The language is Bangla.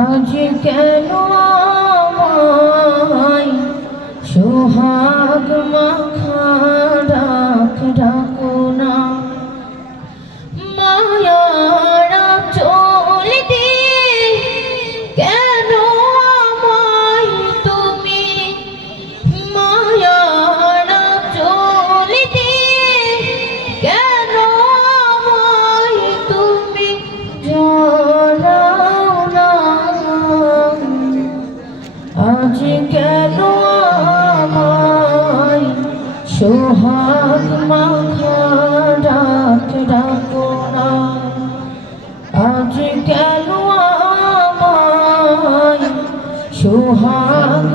আজ কেন আমায় সোহাগ মাখা ডাক ডাকো না মায়ারা চল দিয়ে কেন আমায় তুমি মায়ারা চল দিয়ে কেন আমায় তুমি জড়াও না আজ কেন আমায় সোহাগ মাখা ডাক ডাকো না আজ কেন আমায় সোহাগ